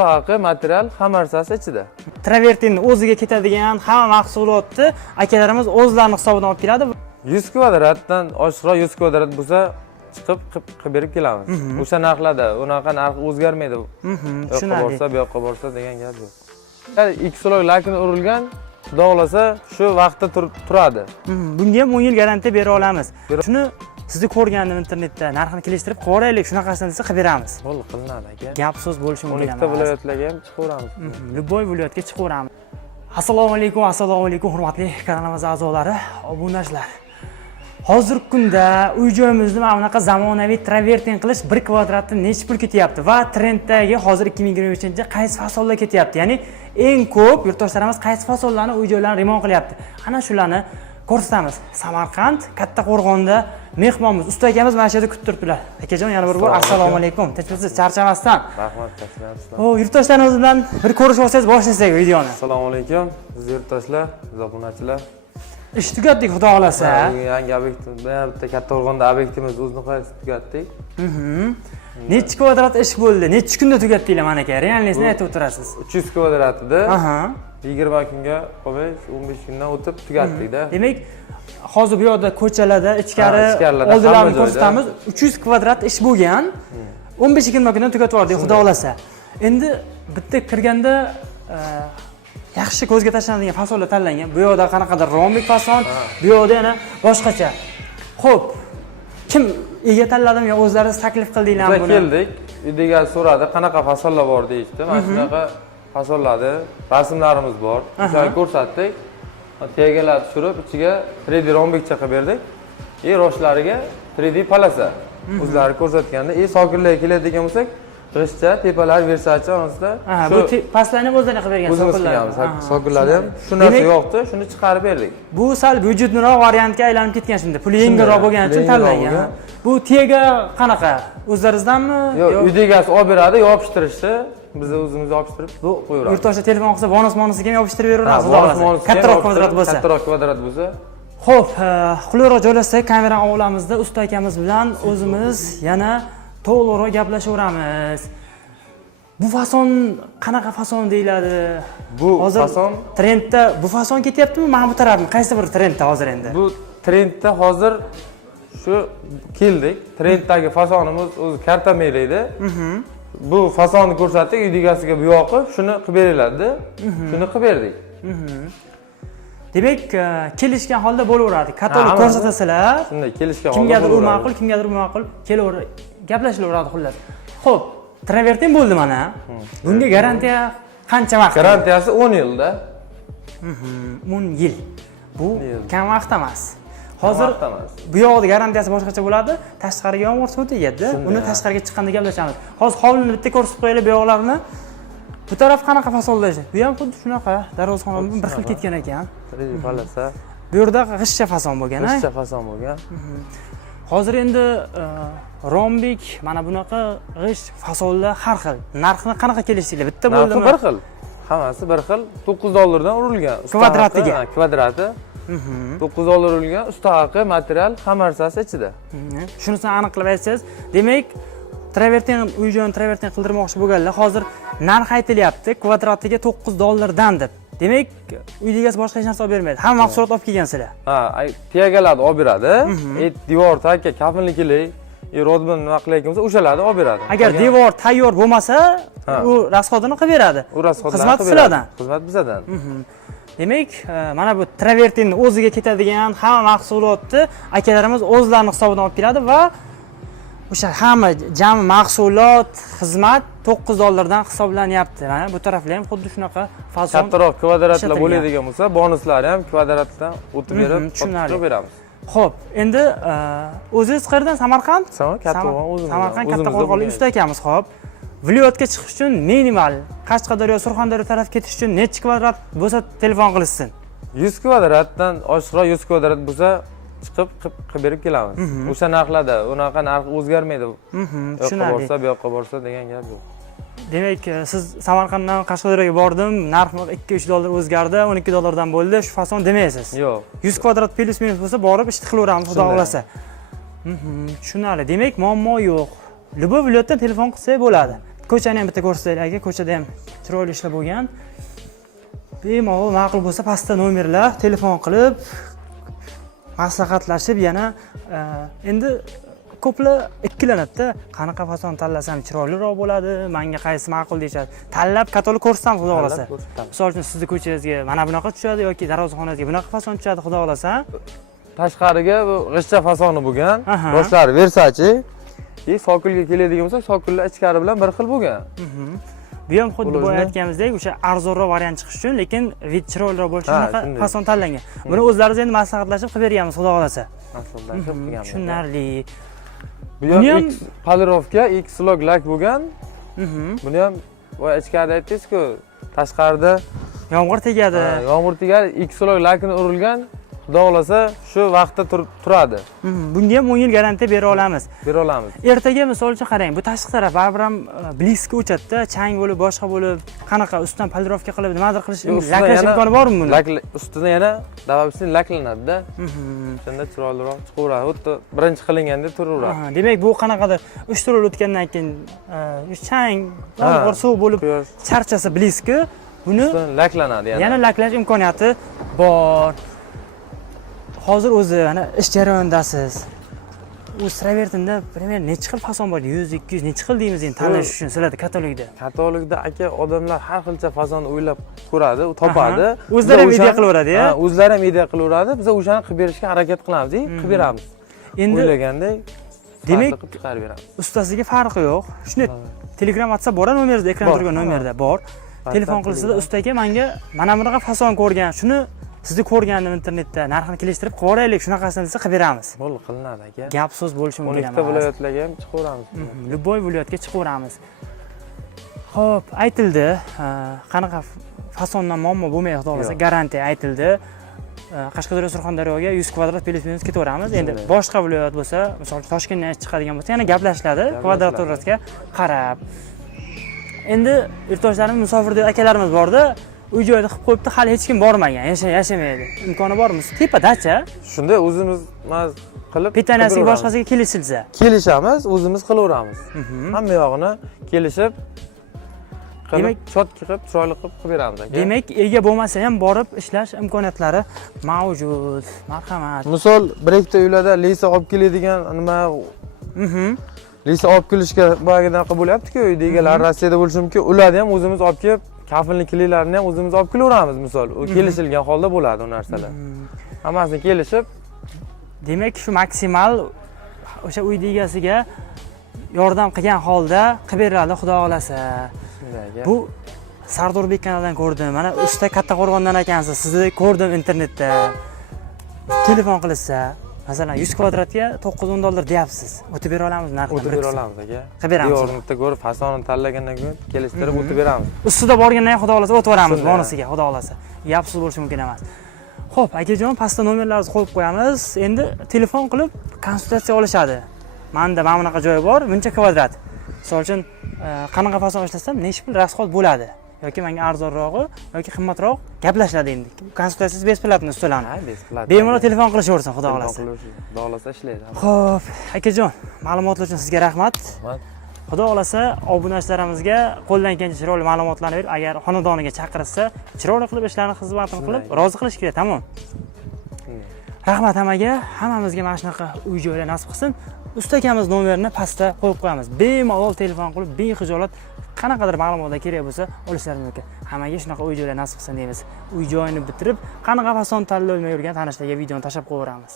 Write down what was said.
usta haqi, material, hamma narsasi ichida. Travertinni o'ziga ketadigan hamma mahsulotni akalarimiz o'zlarining hisobidan olib keladi. 100 kvadratdan oshiqroq 100 kvadrat bo'lsa chiqib qilib berib kelamiz. O'sha narxlarda, unaqa narx o'zgarmaydi. Yo'qqa borsa, bu yoqqa borsa degan gap yo'q. 2 sloy lakini urilgan, xudo xolasa shu vaqtda turadi. Bunga ham 10 yil garantiya bera olamiz. Shuni sizni ko'rgandim internetda, narxini kelishtirib qo'yaylik, shunaqasini desa qilib beramiz. Bo'ldi, qilinadi aka. Gap so'z bo'lishi mumkin emas. 12 ta viloyatlarga ham chiqaveramiz. Любой viloyatga chiqaveramiz. Assalomu alaykum, hurmatli kanalimiz a'zolari, obunachilar. Hozirgi kunda uy-joyimizni mana bunaqa zamonaviy travertin qilish 1 kvadratni necha pul ketyapti va trenddagi hozir 2023-yilda qaysi fasollar ketyapti? Ya'ni eng ko'p yurtdoshlarimiz qaysi fasollarni uy-joylarini remont qilyapti? Ana shularni ko'rsatamiz. Samarqand, Kattaqo'rg'onda mehmonimiz, usta akamiz mana shu yerda kutib turibdilar. Akajon, yana bir bor assalomu alaykum. Tinchmisiz, charchamasdan. Rahmat, tashlayapsizlar. Yurtdoshlarimiz bilan bir ko'rishib olsangiz boshlasak videoni. Assalomu alaykum, siz yurtdoshlar, obunachilar. Ish tugatdik, xudo xolasa. Yangi obyekt, bitta Kattaqo'rg'onda obyektimiz o'zini qo'yib tugatdik. Necha kvadrat ish bo'ldi? Necha kunda tugatdinglar mana aka? Realniyatni aytib o'tirasiz. 300 kvadratida 20 kunga qolmay 15 kundan o'tib tugatdik-da. Demak, hozir bu yerda ko'chalarda, ichkari oldilarni ko'rsatamiz. 300 kvadrat ish bo'lgan. 15-20 kundan tugatib yubordik, xudo xolasa. Endi bitta kirganda yaxshi ko'zga tashlanadigan fasollar tanlangan. Bu yerda qanaqadir rombik fason, bu yerda yana boshqacha. Xo'p, kim ega tanladimi yo o'zlaringiz taklif qildinglarmi buni? Keldik, uydaga so'radi, qanaqa fasollar bor deydi. Mana shunaqa fasollarni rasmlarimiz bor. O'shani ko'rsatdik. Tegalar tushirib, ichiga 3D rombikcha qilib berdik. Roshlariga 3D palasa. O'zlari ko'rsatganda, sokinlarga keladigan bo'lsak, g'ishtcha, tepalar, versacha orasida. Bu pastlarni ham o'zlaring qilib bergan sokinlar. Sokinlarni ham shu narsa yo'qdi, shuni chiqarib berdik. Bu sal byudjetliroq variantga aylanib ketgan shunda. Puli yengilroq bo'lgani uchun tanlangan. Bu tega qanaqa? O'zlaringizdanmi? Yo'q, uydagasi olib beradi, yopishtirishni. Biz o'zimiz yopishtirib qo'yaveramiz. Yurtdoshlar telefon qilsa, bonus-monusiga ham yopishtirib beraveramiz. Kattaroq kvadrat bo'lsa. Kattaroq kvadrat bo'lsa. Xo'p, qulayroq joylashsak, kamerani olamizda usta akamiz bilan o'zimiz yana to'g'riroq gaplashaveramiz. Bu fason qanaqa fason deyiladi? Bu fason trendda bu fason ketyaptimi? Mana bu tarafmi? Qaysi bir trendda hozir endi? Bu trendda hozir shu keldik. Trenddagi fasonimiz o'zi karta meylaydi. Bu fasonni ko'rsatdik, uydagasiga bu yoqi shuni qilib beriladi. Shuni qilib berdik. Demak, kelishgan holda bo'laveradi. Katalog ko'rsatasizlar. Shunday kelishgan holda. Kimgadir u ma'qul, kimgadir bu ma'qul, kelaveradi, gaplashilaveradi xullas. Xo'p, travertin bo'ldi mana. Bunga garantiya qancha vaqt? Garantiyasi 10 yilda. 10 yil. Bu kam vaqt emas. Hozir bu yoqda garantiyasi boshqacha bo'ladi. Tashqariga yomg'ir suvi tegadi. Uni tashqariga chiqqanda gaplashamiz. Hozir hovlini bitta ko'rsatib qo'yaylik bu yoqlarni. Bu taraf qanaqa fasollar? Bu ham xuddi shunaqa. Darvozxona bir xil ketgan ekan. 3D palasa. Bu yerda g'ishtcha fason bo'lgan, ha? G'ishtcha fason bo'lgan. Hozir endi rombik, mana bunaqa g'isht fasollar har xil. Narxini qanaqa kelishdinglar? Bitta bo'ldimi? Bir xil. Hammasi bir xil. $9 urilgan. Kvadratiga. Kvadrati. $9 urilgan, usta haqi, material, hamma narsasi ichida. Shunisini aniq qilib aytsangiz, demak, travertin uy-joyini travertin qildirmoqchi bo'lganlar hozir narx aytilyapti, kvadratiga $9 deb. Demak, uy egasi boshqa hech narsa olib bermaydi. Hamma mahsulot olib kelgansizlar. Tegalarni olib beradi. Devor taka kafinlikli, rodbin nima qilayotgan bo'lsa, o'shalarni olib beradi. Agar devor tayyor bo'lmasa, u rasxodini qilib beradi. U rasxodni xizmat sizlardan. Xizmat bizdan. Demak, mana bu travertinni o'ziga ketadigan hamma mahsulotni akalarimiz o'zlarining hisobidan olib keladi va o'sha hamma jami mahsulot, xizmat $9 dan hisoblanyapti. Mana bu taraflar ham xuddi shunaqa fason. Kattaroq kvadratlar bo'ladigan bo'lsa, bonuslari ham kvadratdan o'tib berib, tushuntirib beramiz. Xo'p, endi o'zingiz qayerdan? Samarqand? Kattaqo'rg'on o'zimiz. Samarqand Kattaqo'rg'onlik usta akamiz, xo'p. Viloyatga chiqish uchun minimal Qashqadaryo, Surxondaryo taraf ketish uchun necha kvadrat bo'lsa telefon qilishsin? 100 kvadratdan oshiqroq 100 kvadrat bo'lsa chiqib qilib berib kelamiz. O'sha narxlarda, unaqa narx o'zgarmaydi. Yo'qqa borsa, bu yoqqa borsa degan gap yo'q. Demak, siz Samarqanddan Qashqadaryoga bordim, narx $2-3 o'zgardi, $12 dan bo'ldi, shu fason demaysiz. Yo'q. 100 kvadrat plus minus bo'lsa, borib ish qilaveramiz, xudo xolasa. Tushunarli. Demak, muammo yo'q. Любой viloyatdan telefon qilsak bo'ladi. ko'chani ham bitta ko'rsataylik aka. Ko'chada ham chiroyli ishlar bo'lgan. Bemalol ma'qul bo'lsa pastda nomerlar, telefon qilib maslahatlashib yana endi ko'plar ikkilanadi-da, qanaqa fason tanlasam chiroyliroq bo'ladi, menga qaysi ma'qul deyishadi. Tanlab katalog ko'rsatsam xudo xolasa. Misol uchun sizni ko'changizga mana bunaqa tushadi yoki darvozxonangizga bunaqa fason tushadi xudo xolasa. Tashqariga bu g'ishcha fasoni bo'lgan, boshlari Versace. Sokulga keladigan bo'lsa, sokullar ichkari bilan bir xil bo'lgan. Bu ham xuddi boya aytganimizdek, o'sha arzonroq variant chiqish uchun, lekin vid chiroyliroq bo'lishi uchun shunaqa fason tanlangan. Buni o'zlaringiz endi maslahatlashib qilib berganmiz xudo xolasa. Maslahatlashib qilganmiz. Tushunarli. Bu ham polirovka, X-log lak bo'lgan. Buni ham voy ichkarida aytdingiz-ku, tashqarida yomg'ir tegadi. Yomg'ir tegadi, X-log lakini urilgan. Xudo xolasa shu vaqtda turadi. Bunga ham 10 yil garantiya bera olamiz. Bera olamiz. Ertaga misol uchun qarang, bu tashqi taraf baribir ham bliska o'chadi-da, chang bo'lib, boshqa bo'lib, qanaqa ustidan polirovka qilib, nimadir qilish, laklash imkoni bormi buni? Ustidan yana dababisini laklanadi-da. Shunda chiroyliroq chiqaveradi. Xuddi birinchi qilingandek turaveradi. Demak, bu qanaqadir 3 tur o'tgandan keyin chang, og'ir suv bo'lib charchasa bliska, buni laklanadi yana. Yana laklash imkoniyati bor. Hozir o'zi ana ish jarayonidasiz. U Travertinda primер necha xil fason bor? 100, 200 necha xil deymiz endi tanlash uchun sizlarda katalogda. Katalogda aka odamlar har xilcha fason o'ylab ko'radi, topadi. O'zlari ham idea qilaveradi-ya. O'zlari ham idea qilaveradi. Biz o'shani qilib berishga harakat qilamiz, qilib beramiz. Endi o'ylagandek demak qilib chiqarib beramiz. Ustasiga farqi yo'q. Shuni Telegram, WhatsApp bor, nomeringizda ekranda turgan nomerda bor. Telefon qilsada ustaga menga mana bunaqa fason ko'rgan, shuni sizni ko'rgandim internetda, narxini kelishtirib qilib yuboraylik, shunaqasini desa qilib beramiz. Bo'ldi, qilinadi aka. Gap so'z bo'lishi mumkin emas. 12 ta viloyatlarga ham chiqaveramiz. Любой viloyatga chiqaveramiz. Xo'p, aytildi. Qanaqa fasondan muammo bo'lmaydi, xudo xolasa, garantiya aytildi. Qashqadaryo, Surxondaryoga 100 kvadrat minus ketaveramiz. Endi boshqa viloyat bo'lsa, masalan, Toshkentdan chiqadigan bo'lsa, yana gaplashiladi kvadraturasiga qarab. Endi yurtdoshlarimiz, musofirda akalarimiz borda, uy joyda qilib qo'yibdi, hali hech kim bormagan, yashamaydi. Imkoni bormi? Tepa dacha. Shunda o'zimiz qilib Pitanasiga boshqasiga kelishilsa, kelishamiz, o'zimiz qilaveramiz. Hamma yog'ini kelishib, demak, chotka qilib, chiroyli qilib beramiz aka. Demak, ega bo'lmasa ham borib ishlash imkoniyatlari mavjud. Marhamat. Misol, bir ikkita uylarda lisa olib keladigan nima lisa olib kelishga boyagidan bo'lyapti-ku, uyda egalar Rossiyada bo'lishi mumkin. Ularni ham o'zimiz olib kelib, kafilliklarini ham o'zimiz olib kelaveramiz, misol. U kelishilgan holda bo'ladi u narsalar. Hammasini kelishib, demak, shu maksimal o'sha uy egasiga yordam qilgan holda qilib beradi, xudo xolasa. Bu Sardorbek kanalidan ko'rdim. Mana usta Kattaqo'rg'ondan ekansiz. Sizni ko'rdim internetda. Telefon qilsa, masalan, 100 kvadratga $910 deyapsiz. O'tib bera olamiz narxini. O'tib bera olamiz aka. Qilib beramiz. Yornitda ko'rib, fasonini tanlagandan keyin kelishtirib o'tib beramiz. Ustida borgandan keyin xudo xolasa o'tib beramiz bonusiga, xudo xolasa. Gapsiz bo'lishi mumkin emas. Xo'p, akajon, pastda nomerlaringizni qo'yib qo'yamiz. Endi telefon qilib konsultatsiya olishadi. Menda mana bunaqa joy bor, buncha kvadrat. Misol uchun, qanaqa fason ishlasam, necha pul rasxod bo'ladi? Yoki menga arzonrog'i yoki qimmatroq gaplashiladi endi. Konsultatsiyasiz besplatni ustalarni. Besplat. Bemalol telefon qilishaversin, xudo xolasa. Xudo xolasa ishlaydi. Xo'p, akajon, ma'lumotlar uchun sizga rahmat. Xudo xolasa, obunachalarimizga qo'ldan kelgancha chiroyli ma'lumotlarni berib, agar xonadoniga chaqirsa, chiroyli qilib ishlarni xizmatini qilib, rozi qilish kerak, tamom. Rahmat hammaga, hammamizga mana shunaqa uy joylar nasib qilsin. Ustakamiz nomerini pastda qo'yib qo'yamiz. Bemalol telefon qilib, bexijolat qanaqadir ma'lumotlar kerak bo'lsa, olishlaringiz mumkin. Hammaga shunaqa uy joylar nasib qilsin deymiz. Uy joyini bitirib, qanaqa fason tanlay olmay yurgan tanishlarga videoni tashlab qo'yamiz.